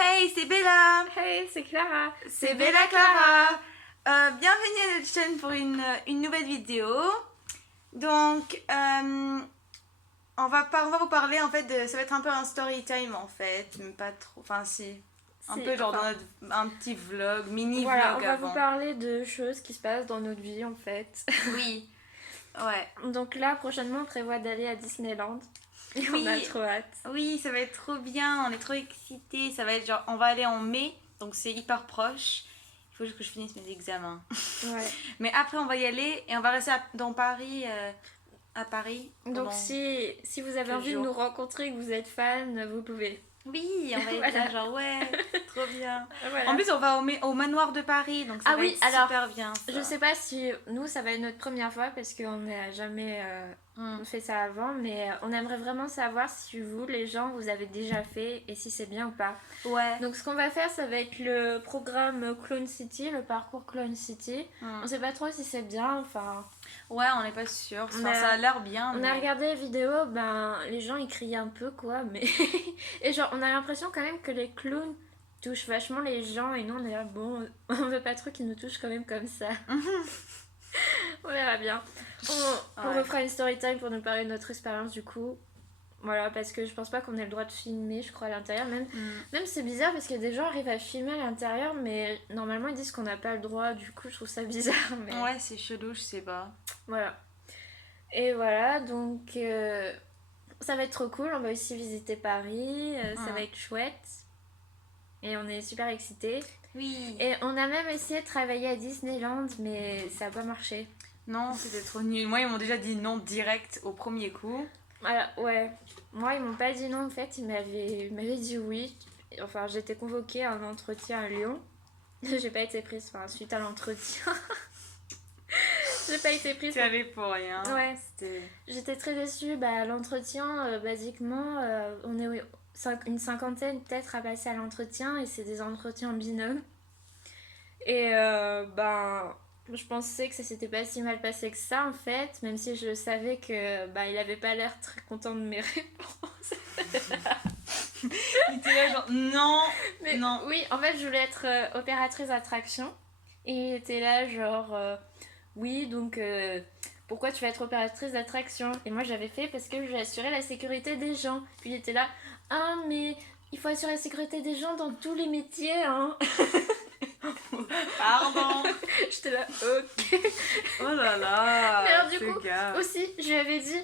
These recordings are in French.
Hey, c'est Bella. Hey, c'est Clara. C'est Bella Clara. Bienvenue à notre chaîne pour une nouvelle vidéo. Donc, on va vous parler en fait ça va être un peu un story time en fait, mais pas trop. Enfin, si. Un peu genre un petit vlog, mini vlog Voilà, on va avant. vous parler de choses qui se passent dans notre vie en fait. Oui. Ouais. Donc là, prochainement, on prévoit d'aller à Disneyland. Et Oui. on a trop hâte. Oui, ça va être trop bien, on est trop excités. Ça va être genre, on va aller en mai, donc c'est hyper proche. Il faut juste que je finisse mes examens. Ouais. Mais après, on va y aller et on va rester dans Paris, à Paris. Donc si vous avez envie de nous rencontrer, que vous êtes fan, vous pouvez. Oui, on va être là, genre ouais, trop bien. Voilà. En plus, on va au manoir de Paris, donc ça va être super bien. Ça. Je sais pas si nous, ça va être notre première fois parce qu'on n'a jamais fait ça avant, mais on aimerait vraiment savoir si vous, les gens, vous avez déjà fait et si c'est bien ou pas. Ouais. Donc ce qu'on va faire, ça va être le programme Clown City, le parcours Clown City. On sait pas trop si c'est bien, enfin... Ouais, on n'est pas sûr. Enfin, ça a l'air bien. On a regardé les vidéos, les gens ils crient un peu quoi, mais... Et genre, on a l'impression quand même que les clowns touchent vachement les gens et nous on est là, bon, on veut pas trop qu'ils nous touchent quand même comme ça. On verra bien. On refera une story time pour nous parler de notre expérience du coup. Voilà, parce que je pense pas qu'on ait le droit de filmer, je crois, à l'intérieur. Même c'est bizarre parce que des gens arrivent à filmer à l'intérieur, mais normalement ils disent qu'on n'a pas le droit, du coup je trouve ça bizarre. Mais... Ouais, c'est chelou, je sais pas. Voilà. Et voilà, donc ça va être trop cool. On va aussi visiter Paris, ça va être chouette. Et on est super excités. Oui. Et on a même essayé de travailler à Disneyland, mais ça n'a pas marché. Non, c'était trop nul. Moi, ils m'ont déjà dit non direct au premier coup. Voilà, ouais. Moi, ils m'ont pas dit non, en fait, ils m'avaient dit oui. Enfin, j'étais convoquée à un entretien à Lyon. J'ai pas été prise, enfin, suite à l'entretien. J'ai pas été prise. Tu allais pour rien. Ouais. J'étais très déçue. L'entretien, basiquement, on est une cinquantaine peut-être à passer à l'entretien et c'est des entretiens en binôme. Et je pensais que ça s'était pas si mal passé que ça en fait, même si je savais que il avait pas l'air très content de mes réponses. Il était là genre non, mais non. Oui, en fait je voulais être opératrice d'attraction et il était là genre oui donc pourquoi tu vas être opératrice d'attraction? Et moi j'avais fait parce que je vais assurer la sécurité des gens. Puis il était là ah mais il faut assurer la sécurité des gens dans tous les métiers hein. Pardon. J'étais là, ok. Oh là là. Mais alors du coup, aussi, je lui avais dit,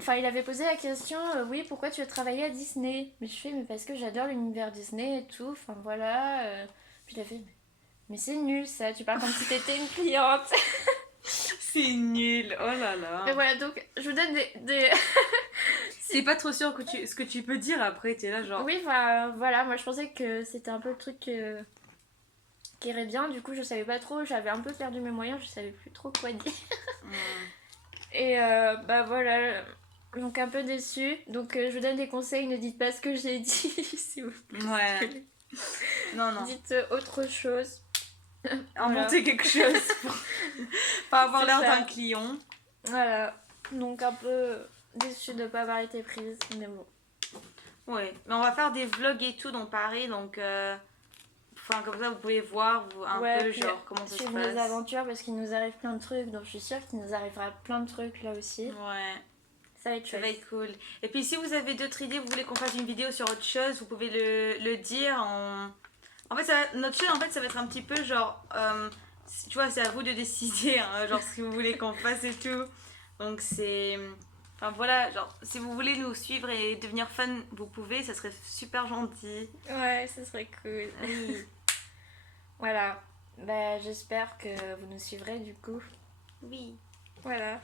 enfin il avait posé la question, oui, pourquoi tu veux travailler à Disney? Mais je fais, mais parce que j'adore l'univers Disney et tout, enfin voilà. Puis il a fait, mais c'est nul ça, tu parles comme si t'étais une cliente. C'est nul, oh là là. Mais voilà, donc je vous donne des... C'est pas trop sûr ce que tu peux dire après, t'es là genre... Oui, enfin voilà, moi je pensais que c'était un peu le truc... qui irait bien, du coup je savais pas trop, j'avais un peu perdu mes moyens, je savais plus trop quoi dire. Et voilà, donc un peu déçue. Donc je vous donne des conseils, ne dites pas ce que j'ai dit si vous plaît. Ouais. Non. Dites autre chose. Inventez quelque chose pour pas avoir l'air d'un client. Voilà, donc un peu déçue de pas avoir été prise, mais bon. Ouais, mais on va faire des vlogs et tout dans Paris, donc... Enfin, comme ça, vous pouvez voir un peu genre comment ça se passe. Suivre nos aventures parce qu'il nous arrive plein de trucs, donc je suis sûre qu'il nous arrivera plein de trucs là aussi. Ouais. Ça va être chouette. Ça va être cool. Et puis si vous avez d'autres idées, vous voulez qu'on fasse une vidéo sur autre chose, vous pouvez le dire. En fait, notre chaîne, en fait, ça va être un petit peu genre... tu vois, c'est à vous de décider, hein, genre ce que vous voulez qu'on fasse et tout. Donc c'est... Enfin voilà, genre si vous voulez nous suivre et devenir fan, vous pouvez, ça serait super gentil. Ouais, ça serait cool. Oui. Voilà, j'espère que vous nous suivrez du coup. Oui. Voilà.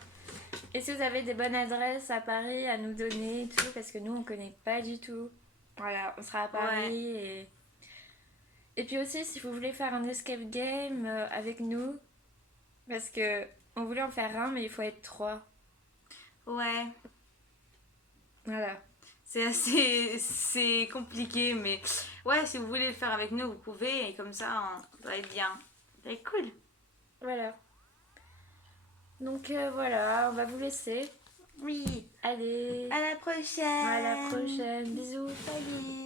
Et si vous avez des bonnes adresses à Paris à nous donner et tout, parce que nous on connaît pas du tout. Voilà, on sera à Paris et puis aussi si vous voulez faire un escape game avec nous, parce que on voulait en faire un mais il faut être 3. Ouais. Voilà. C'est compliqué, mais ouais, si vous voulez le faire avec nous, vous pouvez, et comme ça, ça va être bien. Ça va être cool. Voilà. Donc voilà, on va vous laisser. Oui. Allez. À la prochaine. À la prochaine. Bisous. Salut.